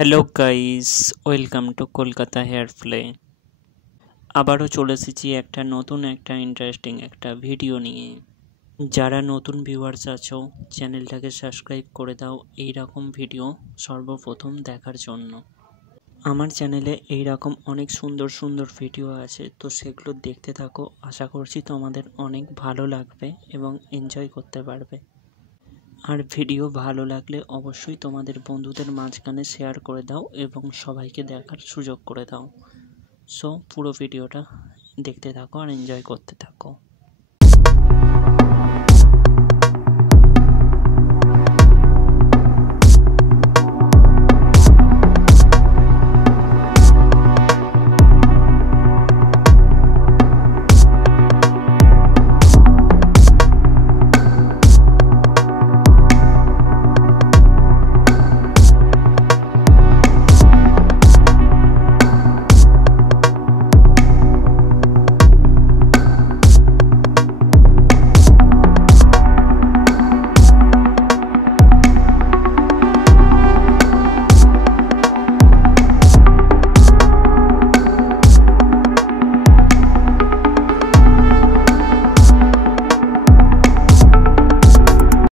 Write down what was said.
Hello guys, welcome to Kolkata hair play. আবারও চলে এসেছি একটা ইন্টারেস্টিং ভিডিও নিয়ে। যারা নতুন ভিউয়ার্স আছো, চ্যানেলটাকে সাবস্ক্রাইব করে দাও এই রকম ভিডিও সর্বপ্রথম দেখার জন্য। আমার চ্যানেলে এই রকম অনেক সুন্দর সুন্দর ভিডিও আছে, তো সেগুলো দেখতে থাকো। আশা করছি তোমাদের অনেক ভালো লাগবে এবং এনজয় করতে পারবে। আর ভিডিও ভালো লাগলে অবশ্যই তোমাদের বন্ধুদের মাঝখানে শেয়ার করে দাও এবং সবাইকে দেখার সুযোগ করে দাও। সো পুরো ভিডিওটা দেখতে থাকো আর এনজয় করতে থাকো।